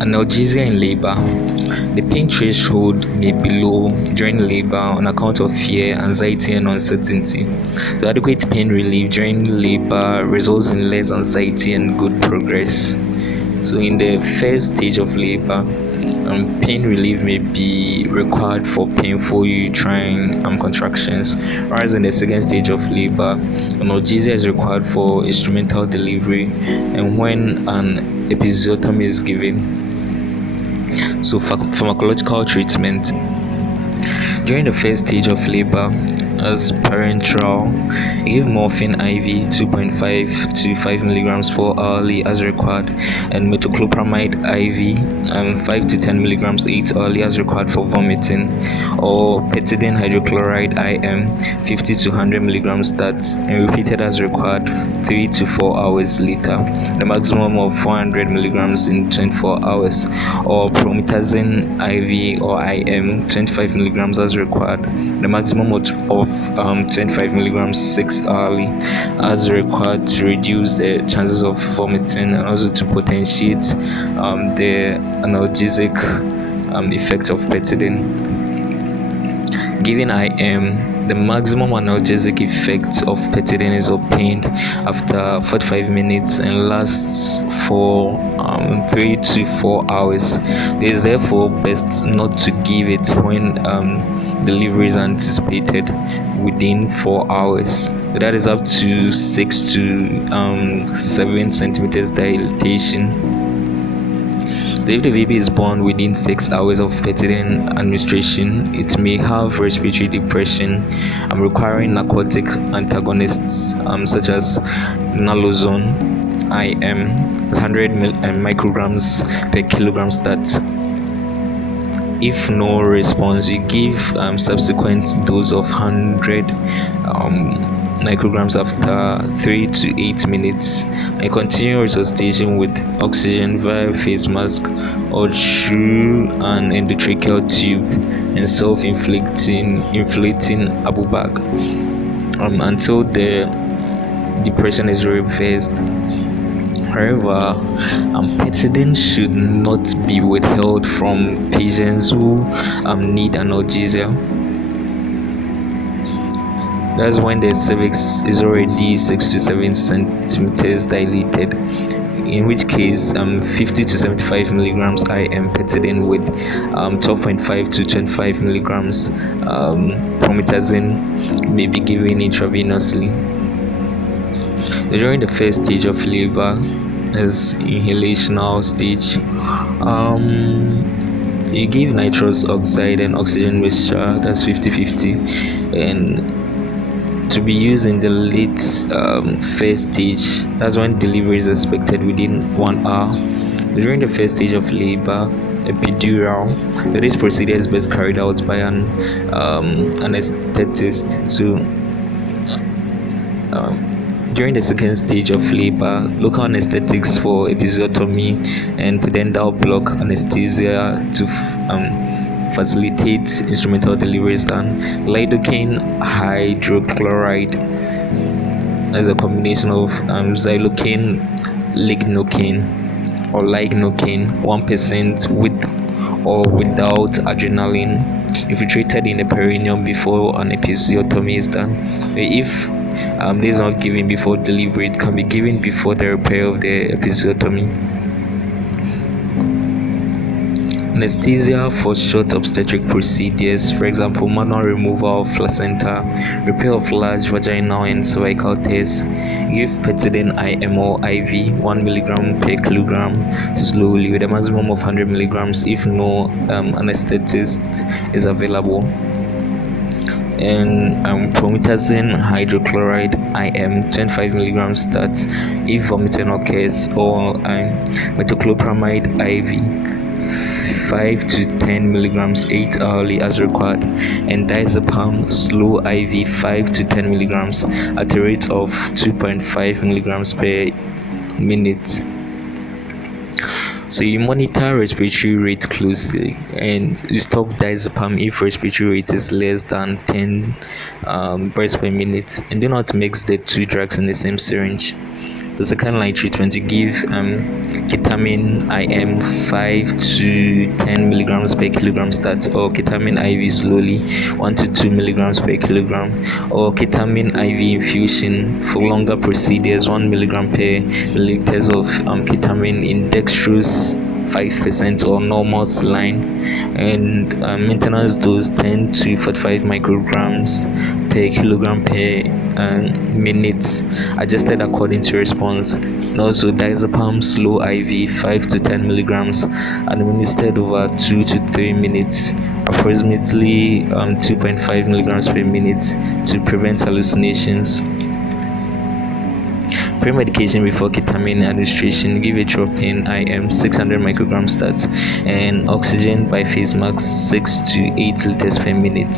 Analgesia in labor. The pain threshold may be low during labor on account of fear, anxiety, and uncertainty. The adequate pain relief during labor results in less anxiety and good progress. So, in the first stage of labor, pain relief may be required for painful uterine contractions, whereas in the second stage of labor, analgesia is required for instrumental delivery and when an episiotomy is given. So, pharmacological treatment. During the first stage of labor, as parenteral, give morphine IV 2.5 to 5 milligrams 4 hourly as required, and metoclopramide IV 5 to 10 milligrams 8 hourly as required for vomiting, or pethidine hydrochloride IM 50 to 100 milligrams that and repeated as required 3 to 4 hours later, the maximum of 400 milligrams in 24 hours, or promethazine IV or IM 25 milligrams as required, the maximum of 25 milligrams 6 hourly as required to reduce the chances of vomiting and also to potentiate the analgesic effect of pethidine. Given IM, the maximum analgesic effect of pethidine is obtained after 45 minutes and lasts for 3 to 4 hours. It is therefore best not to give it when delivery is anticipated within 4 hours. That is up to 6 to 7 centimeters dilatation. If the baby is born within 6 hours of pethidine administration, it may have respiratory depression requiring narcotic antagonists such as naloxone IM 100 micrograms per kilogram stat. If no response, you give subsequent dose of 100 micrograms after 3 to 8 minutes and continue resuscitation with oxygen via face mask or through an endotracheal tube and self-inflating abu bag until the depression is reversed. However, pethidine should not be withheld from patients who need analgesia. That's when the cervix is already 6 to 7 centimeters dilated, in which case 50 to 75 milligrams IM pethidine with 12.5 to 25 milligrams promethazine may be given intravenously. During the first stage of labor, as inhalational stage, you give nitrous oxide and oxygen mixture, that's 50-50, and to be used in the late first stage. That's when delivery is expected within 1 hour. During the first stage of labor, epidural, this procedure is best carried out by an anesthetist. So during the second stage of labor, local anesthetics for episiotomy and pudendal block anesthesia to facilitate instrumental delivery is done. Lidocaine hydrochloride as a combination of xylocaine, lignocaine or lignocaine 1% with or without adrenaline infiltrated in the perineum before an episiotomy is done. If this is not given before delivery, it can be given before the repair of the episiotomy. Anesthesia for short obstetric procedures, for example, manual removal of placenta, repair of large vaginal and cervical tears. Give pethidine IM or IV 1 milligram per kilogram slowly with a maximum of 100 milligrams if no anesthetist is available. And promethazine hydrochloride IM 25 milligrams stat if vomiting occurs, or metoclopramide IV 5 to 10 milligrams 8 hourly as required, and diazepam slow IV 5 to 10 milligrams at a rate of 2.5 milligrams per minute. So you monitor respiratory rate closely and you stop diazepam if respiratory rate is less than 10 breaths per minute, and do not mix the two drugs in the same syringe. The second line treatment, you give ketamine IM 5 to 10 milligrams per kilogram start, or ketamine IV slowly 1 to 2 milligrams per kilogram, or ketamine IV infusion for longer procedures 1 milligram per milliliters of ketamine in dextrose 5% or normal saline, and maintenance dose 10 to 45 micrograms per kilogram per minute, adjusted according to response. And also diazepam slow IV 5 to 10 milligrams administered over 2 to 3 minutes, approximately 2.5 milligrams per minute, to prevent hallucinations. Pre-medication before ketamine administration, give atropine IM 600 micrograms start, and oxygen biphase max 6 to 8 liters per minute.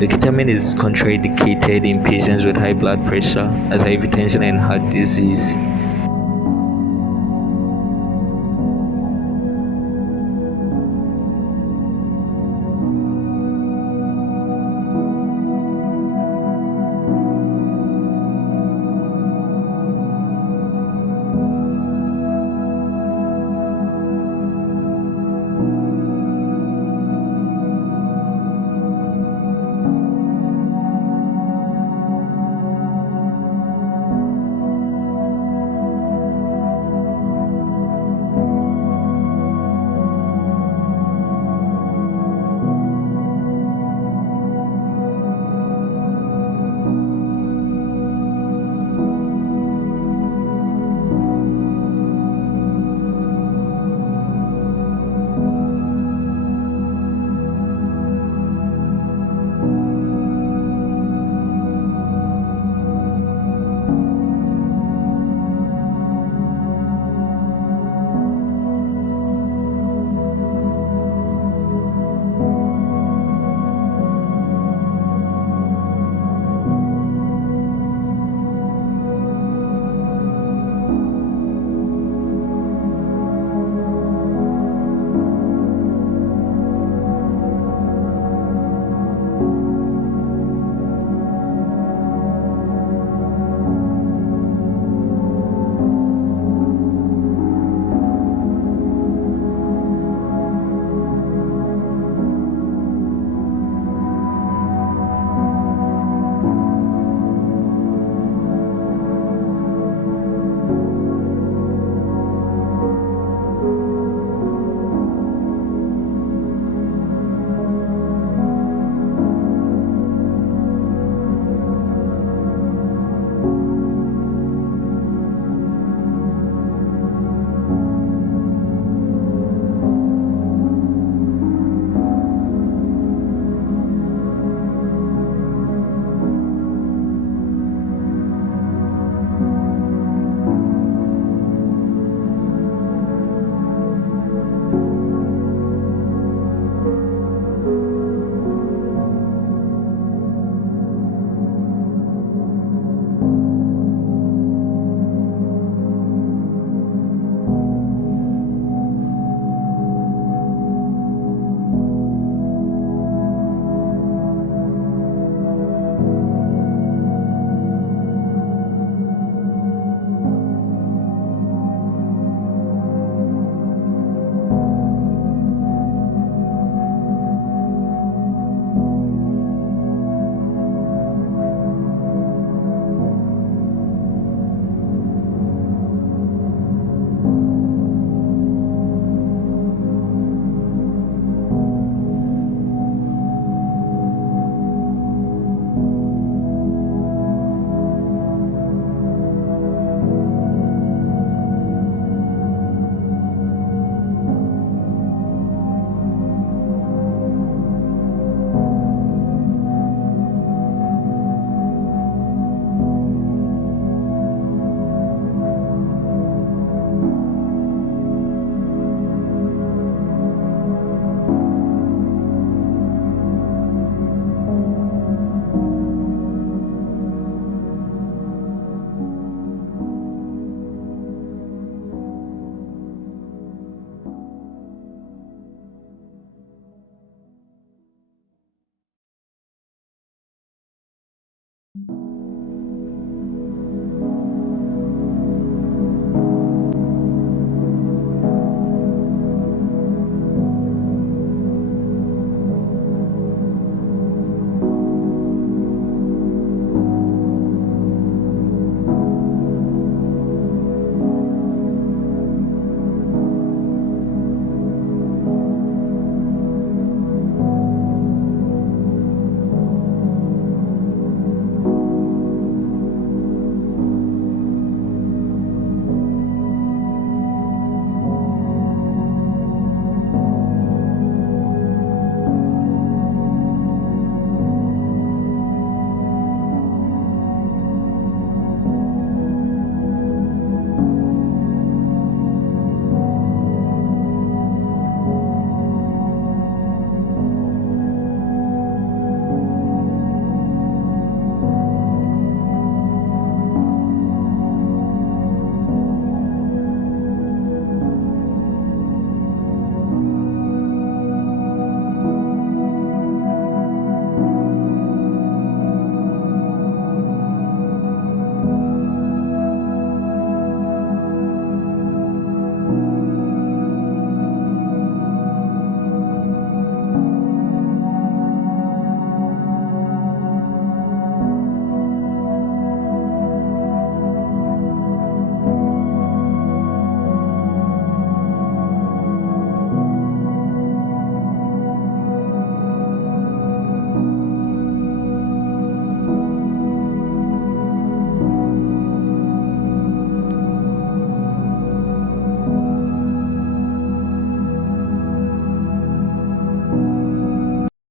The ketamine is contraindicated in patients with high blood pressure, as hypertension and heart disease.